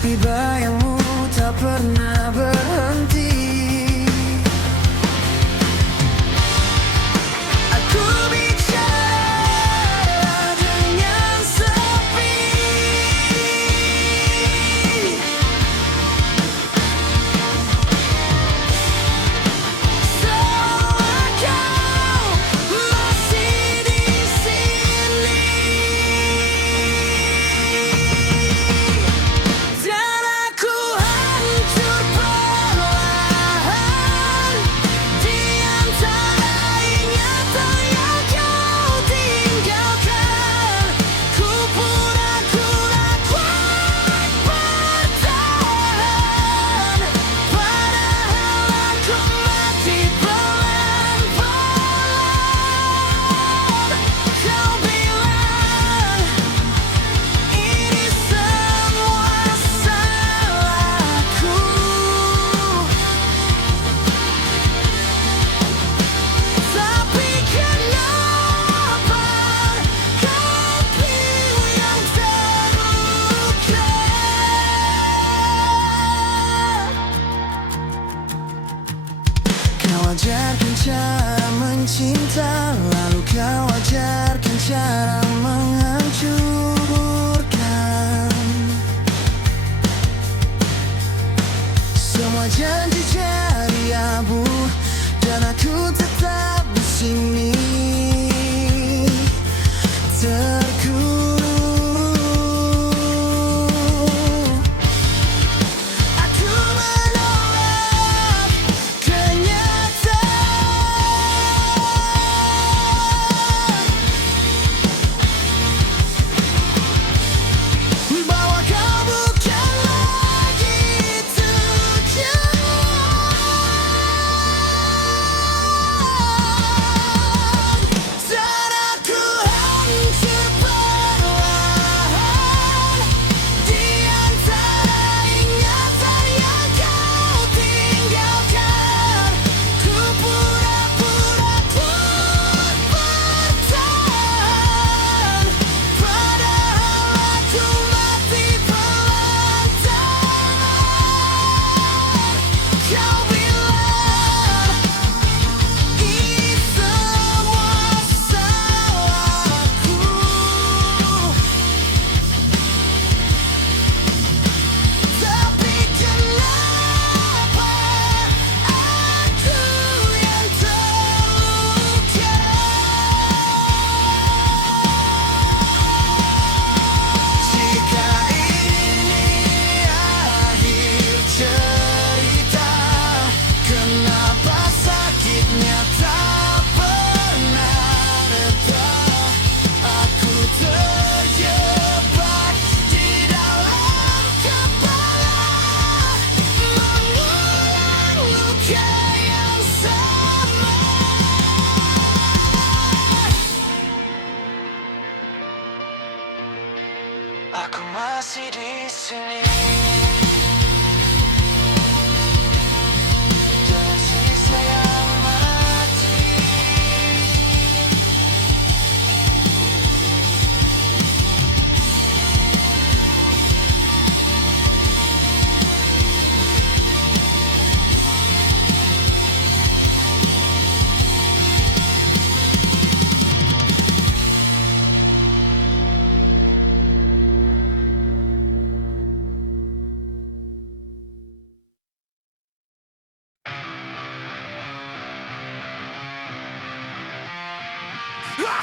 Tapi bayangmu tak pernah berhenti. Aku bicara dengan sepi. Seolah kau masih di sini. Dan aku hancur perlahan di antara ingatan yang kau tinggalkan. Ku pura-pura kuat bertahan, padahal aku mati pelan-pelan. Kau bilang ini semua salahku, tapi kenapa kau pilih yang terluka? Kau ajarkan cara mencinta, lalu kau ajarkan cara menghancurkan. Semua janji jadi abu, dan aku tetap di sini terkurung. Aku menolak kenyataan bahwa kau bukan lagi tujuan. Dan aku hancur perlahan di antara ingatan yang kau tinggalkan. Ku pura-pura kuat bertahan, padahal aku mati pelan-pelan. Kau bilang ini semua salahku, tapi kenapa aku yang terluka? Jika ini akhir cerita, kenapa sakitnya tak pernah reda? Aku terjebak di dalam kepala, mengulang luka yang sama. Aku masih di sini dengan sisa yang mati.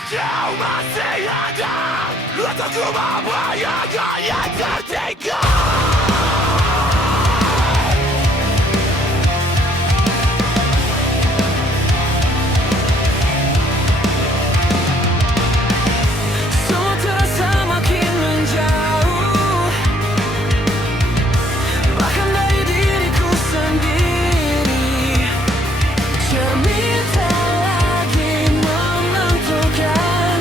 Kau masih ada untukku membayangkan yang tertinggal. Semua terasa makin menjauh, bahkan dari diriku sendiri. Cermin tak lagi menentukan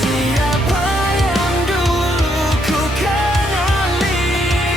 siapa yang dulu ku kenali.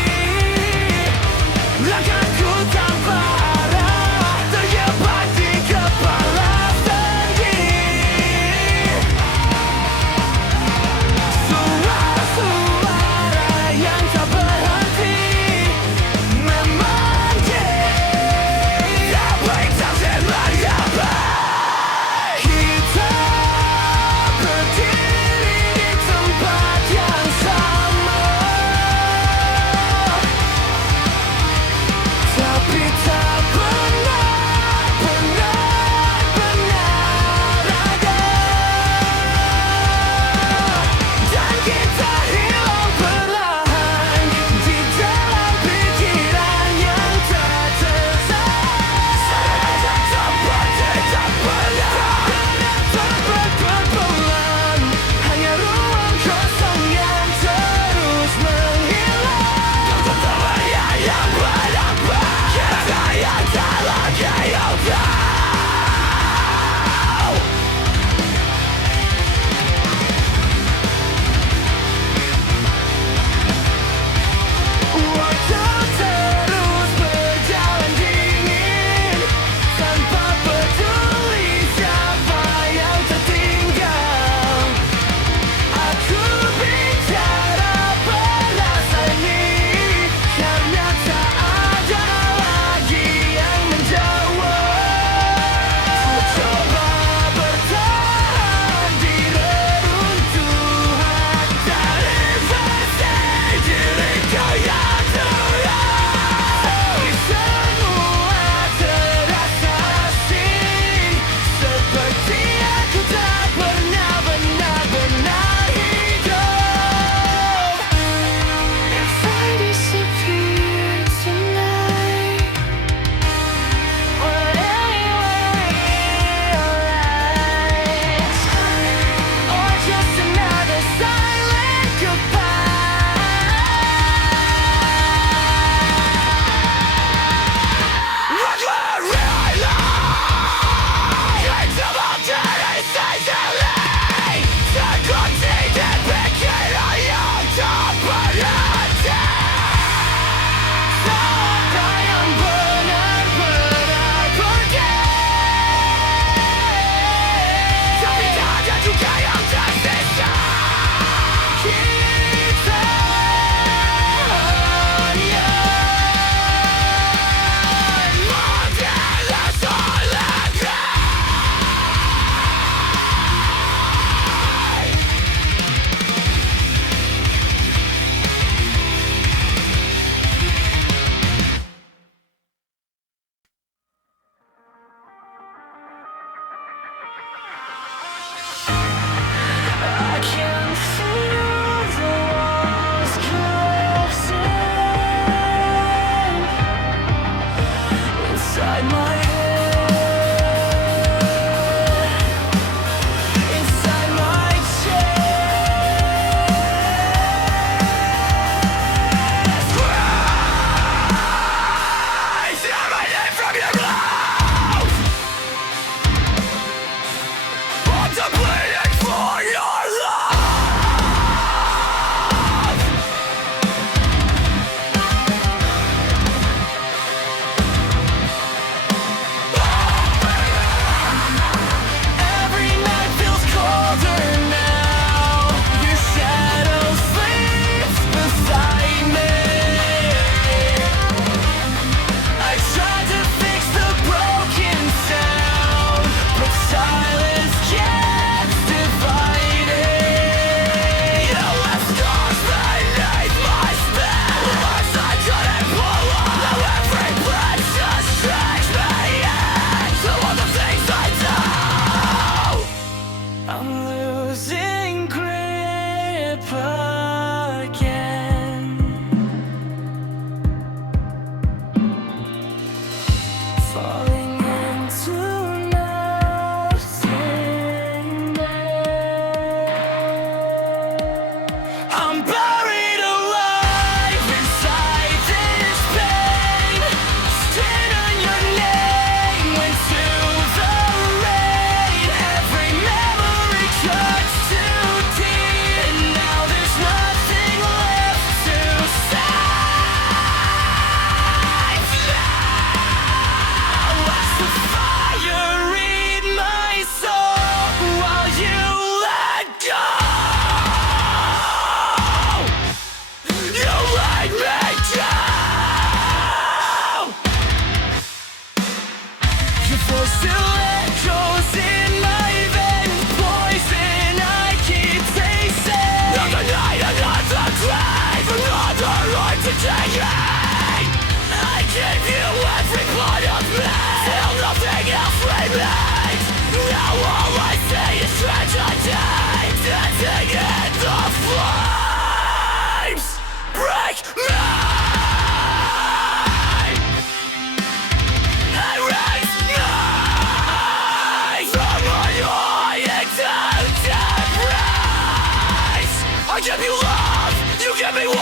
I give you love, you give me one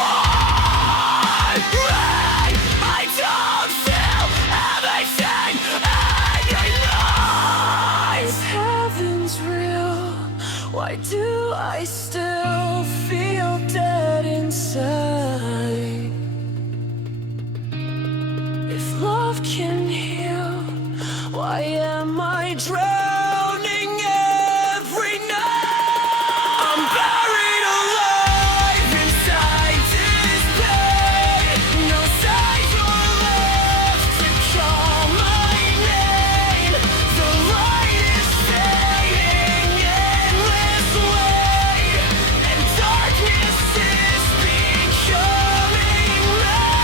ring. I don't feel everything anymore. If heaven's real, why do I still feel dead inside? If love can heal, why am I drowning every night? I'm buried alive inside this pain. No signs are left to call my name. The light is fading endless way, and darkness is becoming light.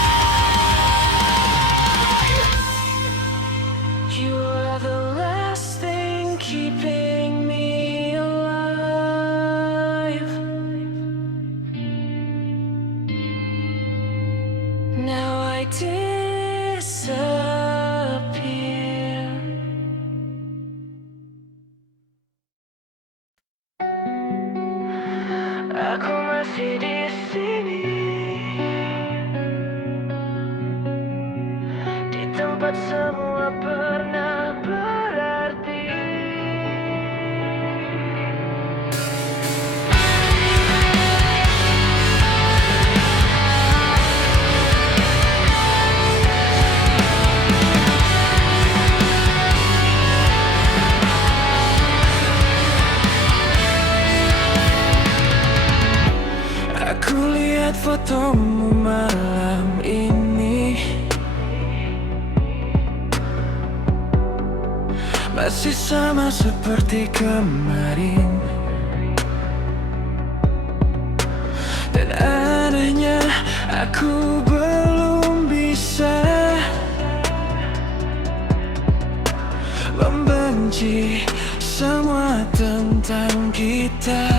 You are the last thing keeping me alive. Now I disappear. Aku masih di sini, di tempat semua pernah berarti. Aku lihat fotomu malam ini, masih sama seperti kemarin. Dan anehnya aku belum bisa membenci semua tentang kita.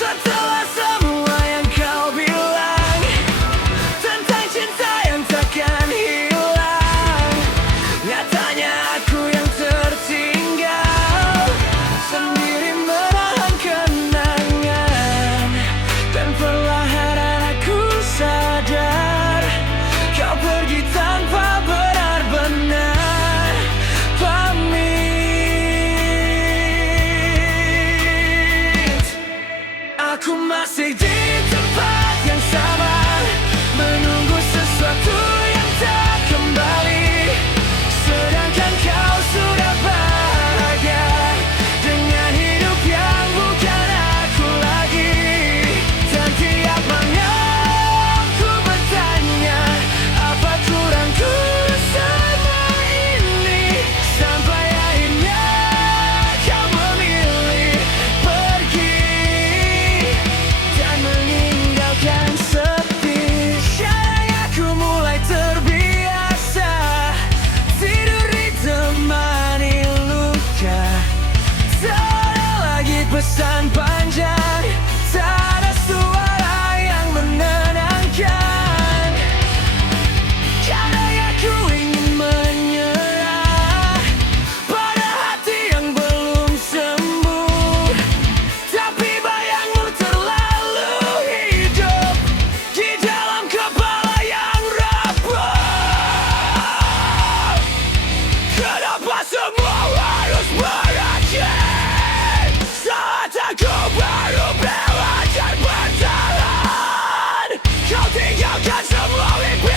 Setelah semua yang kau bilang tentang cinta yang takkan hilang, nyatanya aku yang tertinggal, sendiri menahan kenangan. Dan perlahan aku sadar, kau pergi tanpa benar-benar pamit. Aku masih di tempat yang sama, menunggu sesuatu yang tak kembali. Sedangkan kau sudah bahagia dengan hidup yang bukan aku lagi. Dan tiap malam ku bertanya, apa kurangku sama ini? Sampai akhirnya kau memilih pergi dan meninggalkan sepi. Sekarang aku mulai terbiasa tidur ditemani luka. Tak ada lagi pesan panjang, tak ada suara yang menenangkan. Kadang aku ingin menyerah pada hati yang belum sembuh, tapi bayangmu terlalu hidup di dalam kepala yang rapuh. Kenapa semua harus berakhir saat aku baru belajar bertahan? Kau tinggalkan semua mimpi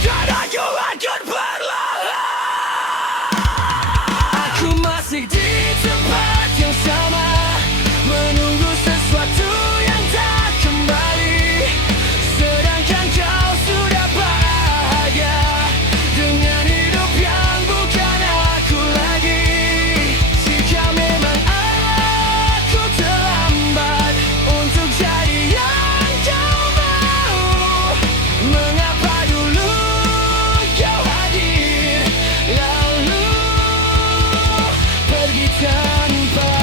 dan aku hancur perlahan. Aku masih di tempat yang sama, menunggu sesuatu yang tak kembali. Sedangkan kau sudah bahagia dengan hidup yang bukan aku lagi. Jika memang aku terlambat untuk jadi yang kau mau, mengapa dulu kau hadir lalu pergi tanpa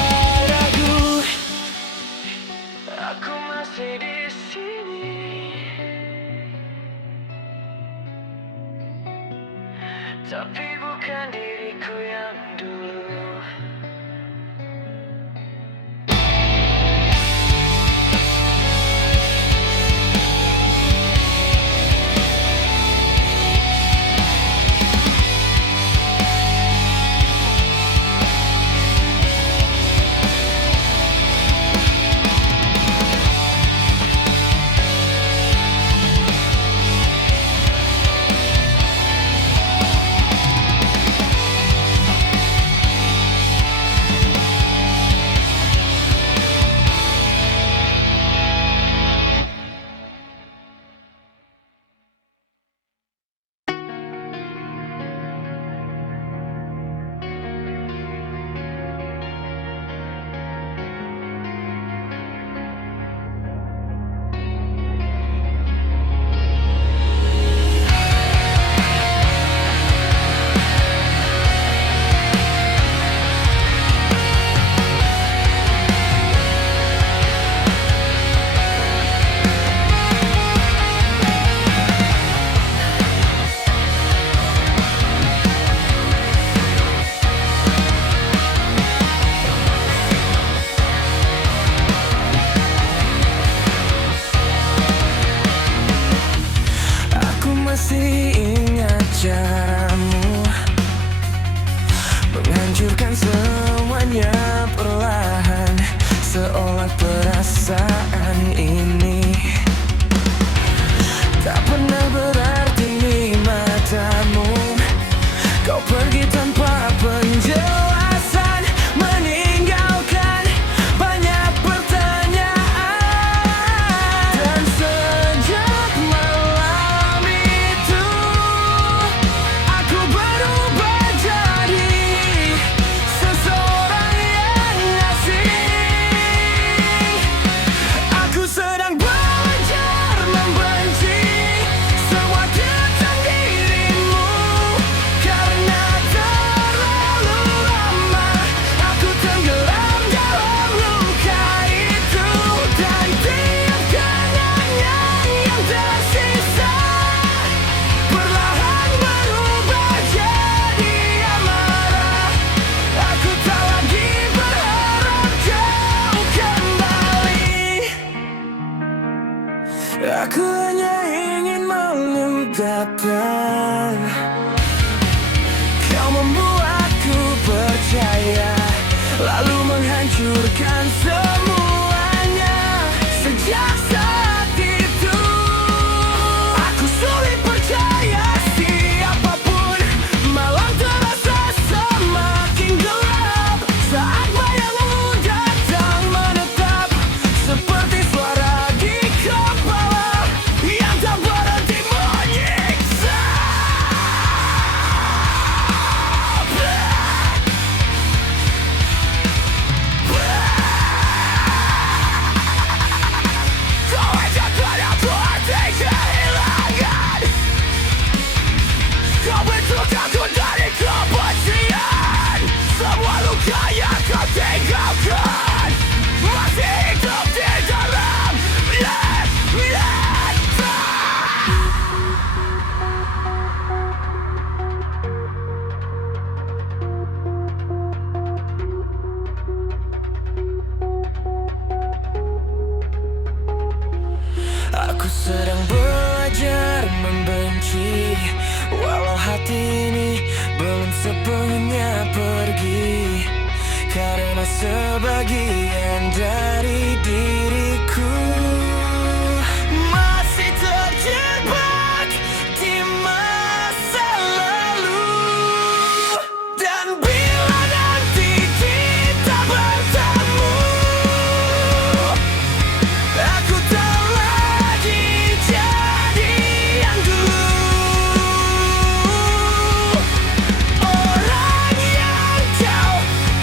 Aku hanya ingin mengungkapkan, kau membuatku percaya, lalu menghancurkan semuanya. Sejak saat itu aku sulit percaya siapapun. Malam terasa semakin gelap saat bayangmu datang menetap, seperti suara di kepala yang tak berhenti menyiksa. Kau ajarkan aku arti kehilangan, kau bentuk aku dari kebencian. Semua luka yang kau tinggalkan masih hidup di dalam nyata. Aku sedang belajar membenci, walau hati ini belum sepenuhnya pergi, karena sebagian dari diriku masih terjebak di masa lalu. Dan bila nanti kita bertemu, aku tak lagi jadi yang dulu. Orang yang kau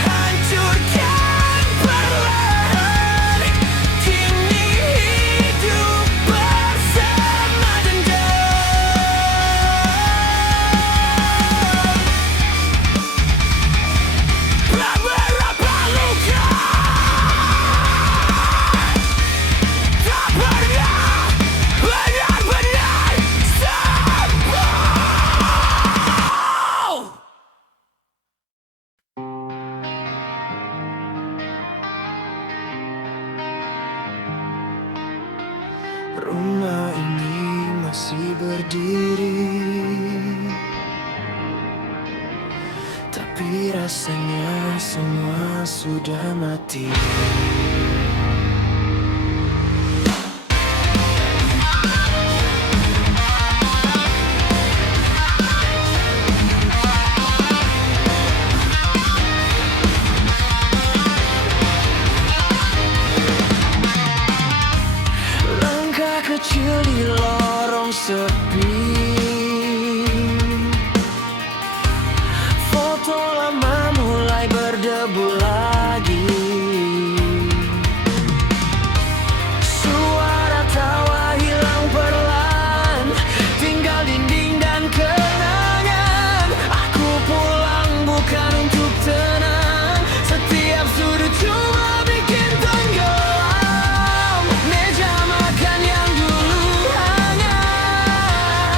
hancurkan perlahan, kini hidup bersama dendam. Beberapa luka tak pernah benar-benar sembuh. Rumah ini masih berdiri, tapi rasanya semua sudah mati. Langkah kecil di lorong sepi, foto lama mulai berdebu lagi. Suara tawa hilang perlahan, tinggal dinding dan kenangan. Aku pulang bukan untuk tenang, setiap sudut cuma bikin tenggelam. Meja makan yang dulu hangat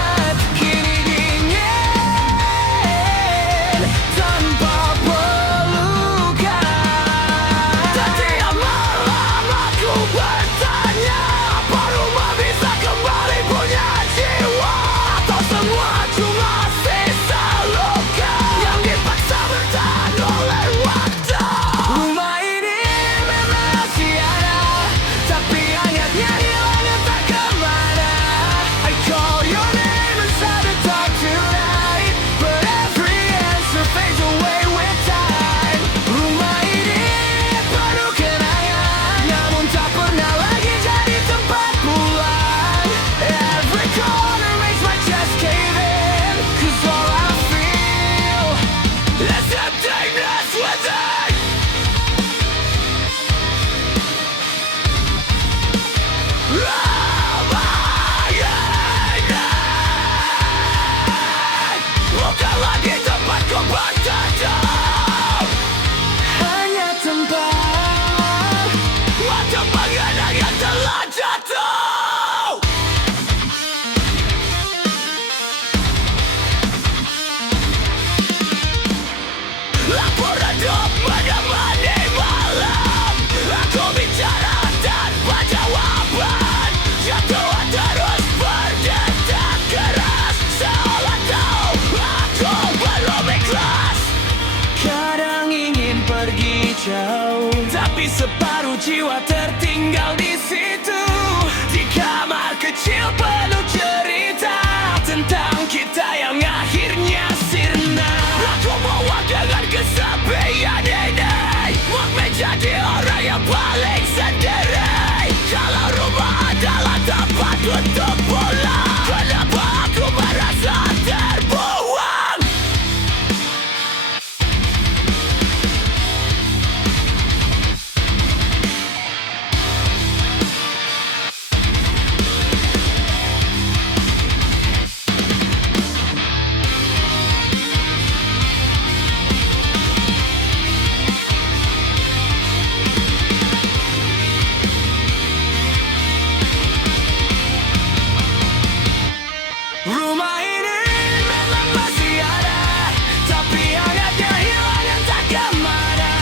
jauh, tapi separuh jiwa tertinggal di situ. Di kamar kecil penuh cerita tentang kita yang akhirnya sirna. Aku muak dengan kesepian ini, muak menjadi orang yang paling sendiri. Kalau rumah adalah tempat untuk pulang, kenapa aku merasa terbuang? Rumah ini memang masih ada, tapi hangatnya hilang entah kemana.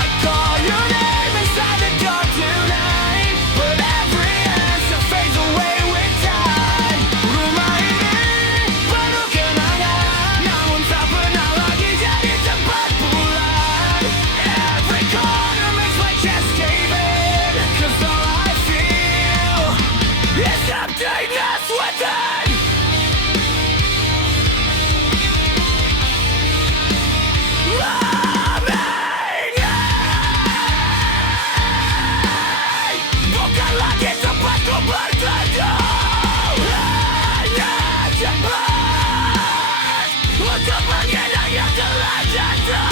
I call your name inside the dark tonight, but every answer fades away with time. Rumah ini penuh kenangan, namun tak pernah lagi jadi tempat pulang. Every corner makes my chest cave in, 'cause all I feel is emptiness within. Bukan lagi tempatku berteduh, hanya tempat untuk mengenang yang telah jatuh.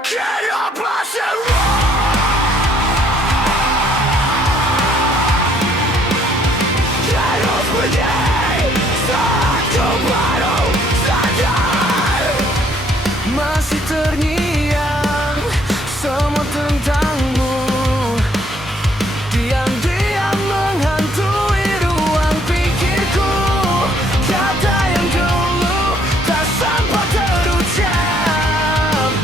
Kenapa semua harus menjadi satu baru sadar? Masih terngiang semua tentangmu, diam-diam menghantui ruang pikirku. Kata yang dulu tak sempat terucap,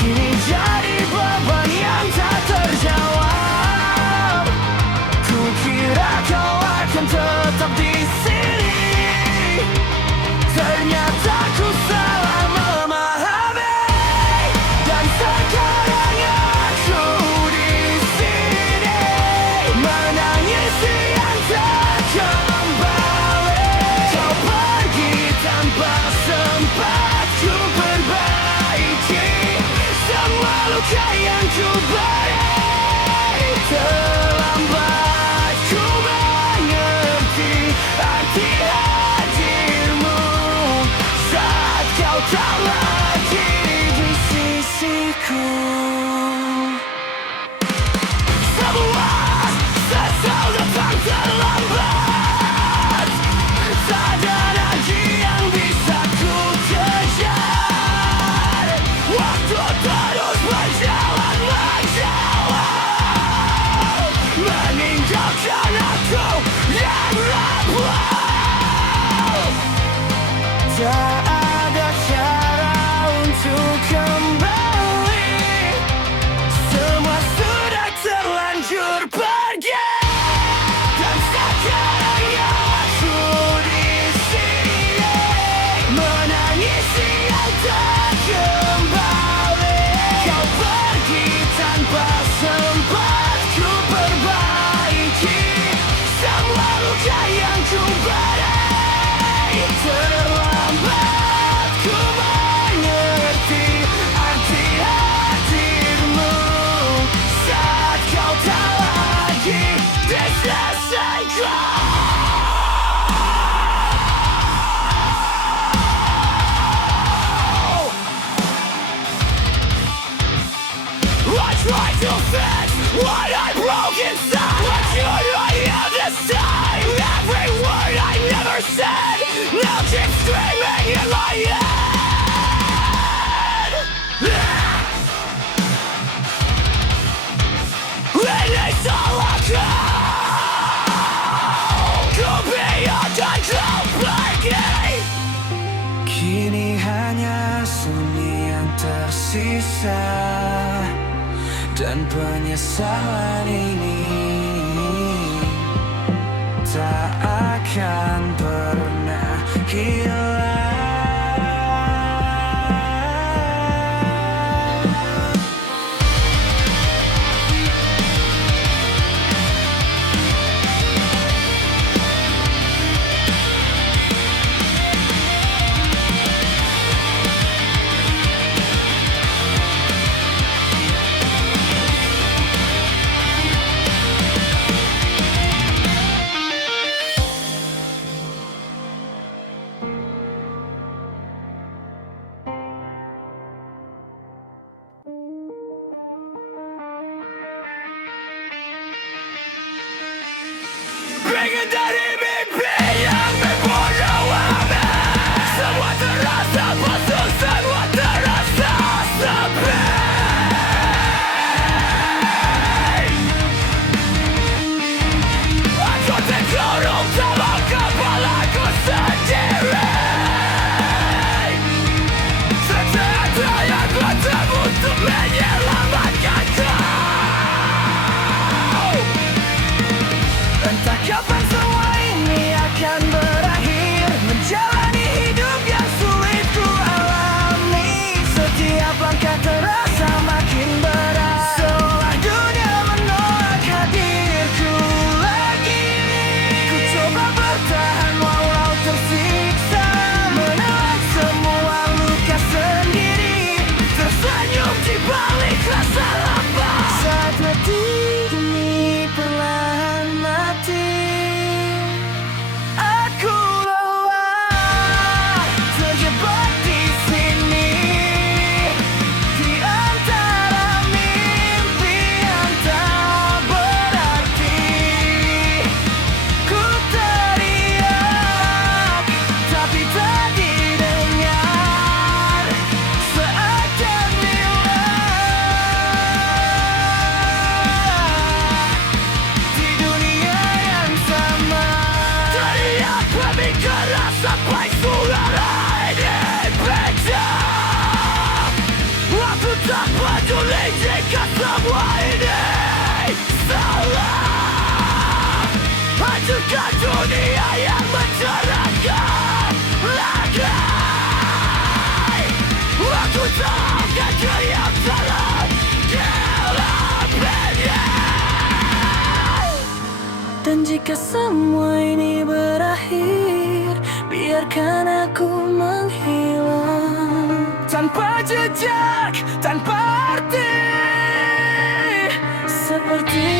kini jadi beban yang tak terjawab. Kukira kau akan tetap di sini, ternyata ku salah memahami. Dan sekarang aku di sini menangis yang tak kembali. Kau pergi tanpa sempat ku perbaiki semua luka yang ku beri. Terlambat ku mengerti arti hadirmu saat kau tak lagi di sisiku. Semua sesal datang terlambat, tak ada lagi yang bisa ku kejar. Waktu terus berjalan menjauh, meninggalkan aku yang rapuh. Tak ada cara untuk kembali, semua sudah terlanjur pergi. Dan sekarang aku di sini menangis yang tak kembali. Kau pergi tanpa sempat ku perbaiki semua luka yang ku beri. Terlambat ku mengerti arti hadirmu saat kau tak lagi di sisiku. I try to fix what I broke inside, but you're not understand. Every word I never said now keeps screaming in my head. And it's all I go. Could be your control, breaking. tersiksa. Dan penyesalan ini tak akan pernah hilang. Pengen dari mimpi yang membunuh. Semua terasa palsu, semua terasa sepi. Aku terkurung dalam kepalaku sendiri. Setiap yang kuat untuk menyelamatkanku. Entah kapan semua ini akan berakhir, menjalani hidup yang sulit ku alami. Setiap langkah terasa makin berat, seolah dunia menolak hadirku lagi. Ku coba bertahan walau tersiksa, menelan semua luka sendiri, tersenyum di balik rasa lapar. Saat hati ini perlahan mati, aku lelah terjebak di sini, di antara mimpi yang tak berarti. Ku teriak tapi tak didengar, seakan hilang di dunia yang sama. Teriak lebih keras sampai suara ini pecah. Aku tak peduli jika semua ini salah. Hancurkan dunia yang mencerahkan lagi. Aku tak akan diam dalam gelapnya. Dan jika semua ini berakhir, biarkan aku menghilang tanpa jejak, tanpa arti, seperti